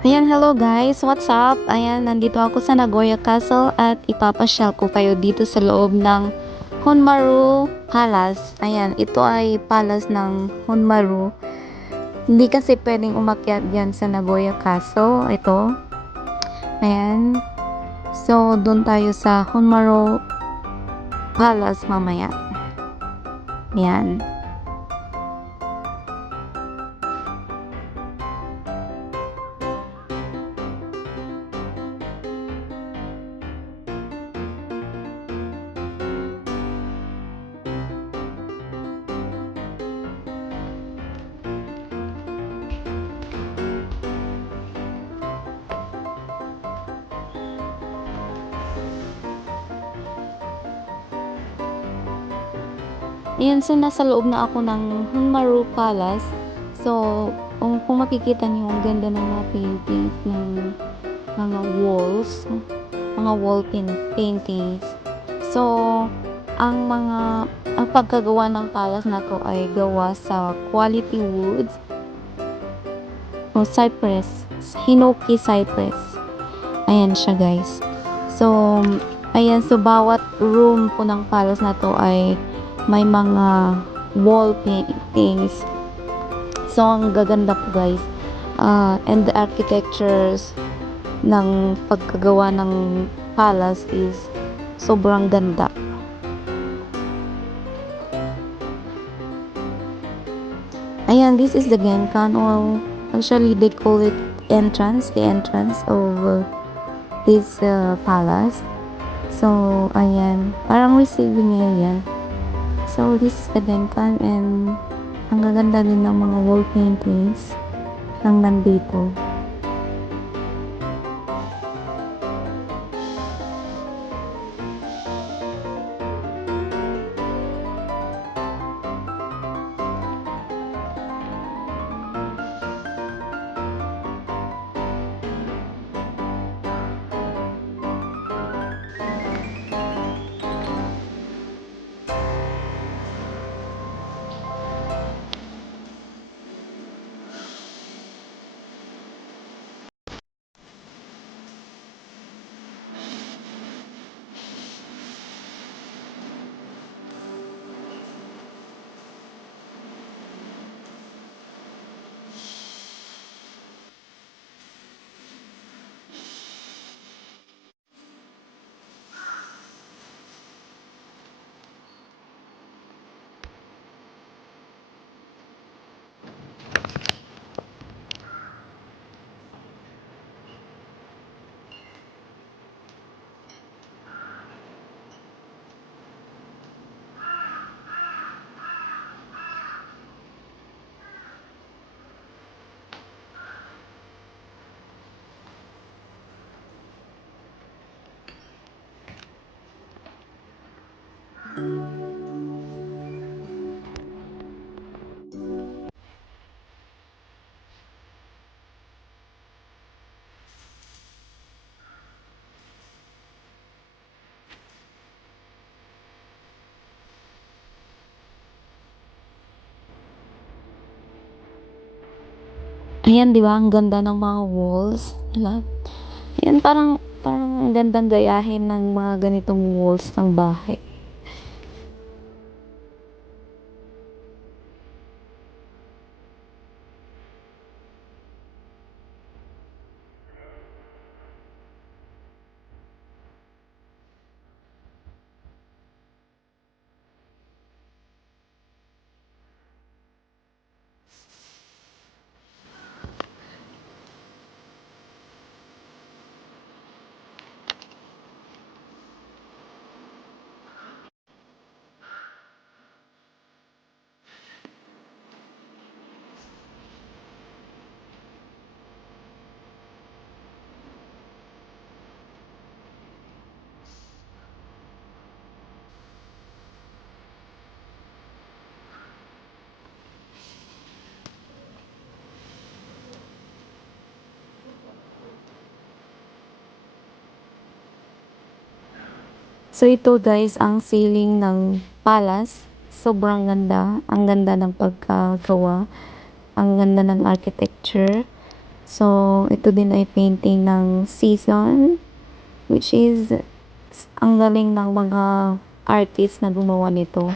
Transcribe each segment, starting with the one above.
Ayan, hello guys, what's up? Ayan, nandito ako sa Nagoya Castle at ipapasyal ko kayo dito sa loob ng Honmaru Palace. Ayan, ito ay palace ng Honmaru. Hindi kasi pwedeng umakyat yan sa Nagoya Castle. Ito. Ayan. So, doon tayo sa Honmaru Palace mamaya. Ayan. Ayan, so nasa loob na ako ng Honmaru Palace. So, kung makikita niyo, ang ganda ng mga paintings ng mga walls, mga paintings. So, ang pagkagawa ng palace na to ay gawa sa quality woods o cypress, hinoki cypress. Ayan siya guys. So, ayan, so bawat room po ng palace na to ay may mga wall paintings. So, ang gaganda po guys. And the architectures ng pagkagawa ng palace is sobrang ganda. Ayan, this is the Genkan, or actually they call it the entrance of this palace. So, ayan, parang receiving area. So, this is the Genkan, and ang gaganda din ng mga wall paintings ng nandito. Ayan, di ba? Ang ganda ng mga walls. Lahat. Ayan, parang ang gandang gayahin ng mga ganitong walls ng bahay. So, ito guys, ang ceiling ng palace. Sobrang ganda. Ang ganda ng pagkagawa. Ang ganda ng architecture. So, ito din ay painting ng season, which is ang galing ng mga artist na gumawa nito.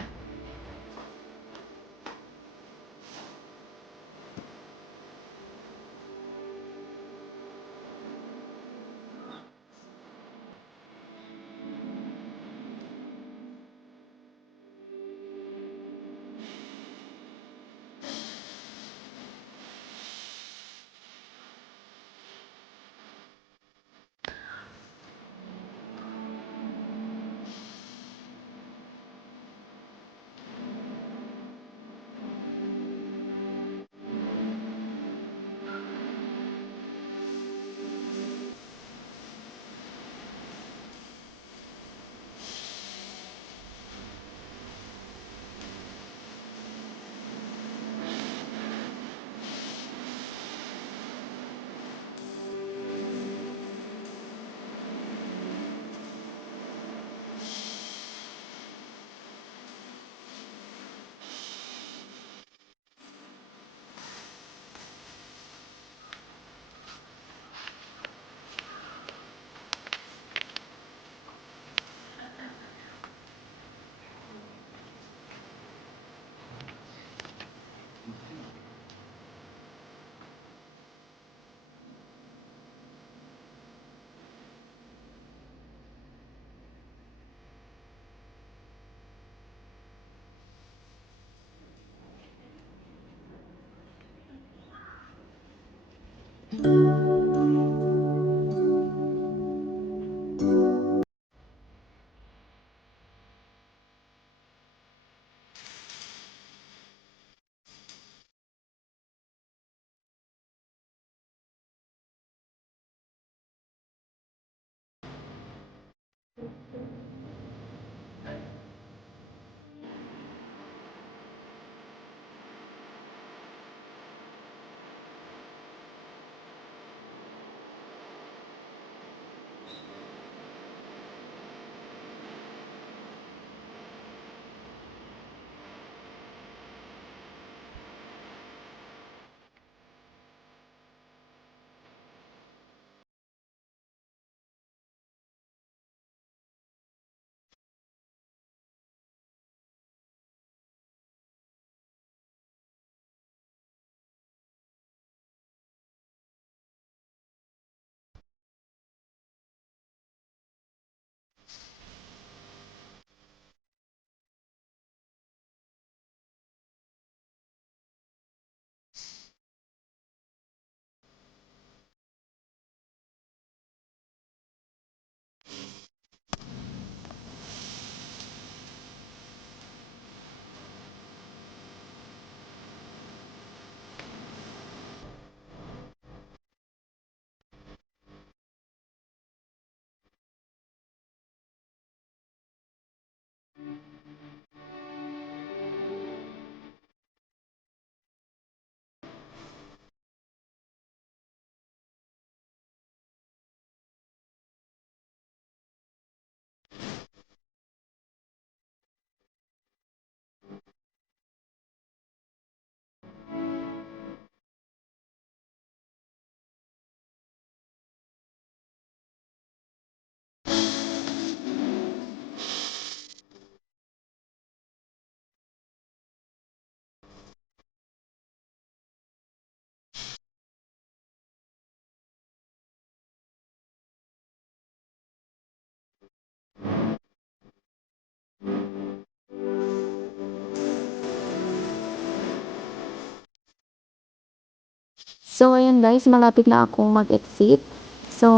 So, ayun guys, malapit na akong mag-exit. So,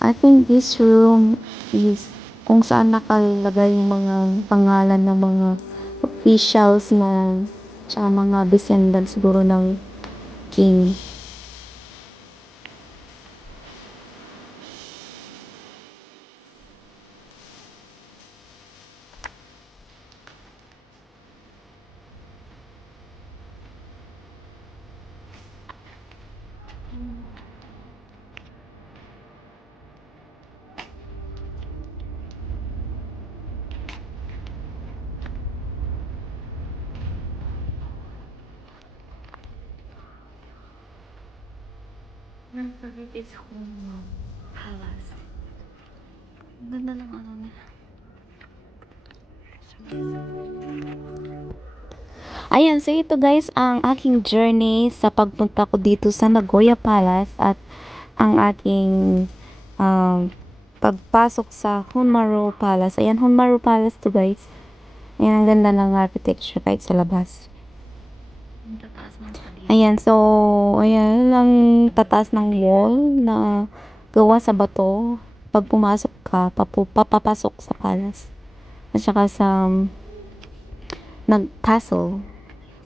I think this room is kung saan nakalagay yung mga pangalan ng mga officials na tsaka mga descendants siguro ng king. It's home palace. Ang ganda ng ano niya. Ayan, so ito guys ang aking journey sa pagpunta ko dito sa Nagoya Palace at ang aking um, pagpasok sa Honmaru Palace. Ayan, Honmaru Palace to guys. Ayan, ang ganda ng architecture kahit sa labas. Ayan, so, ayan ang tataas ng wall na gawa sa bato. Pag pumasok ka, papapasok sa palace. At saka sa nag-castle.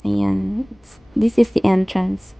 Ayan. This is the entrance.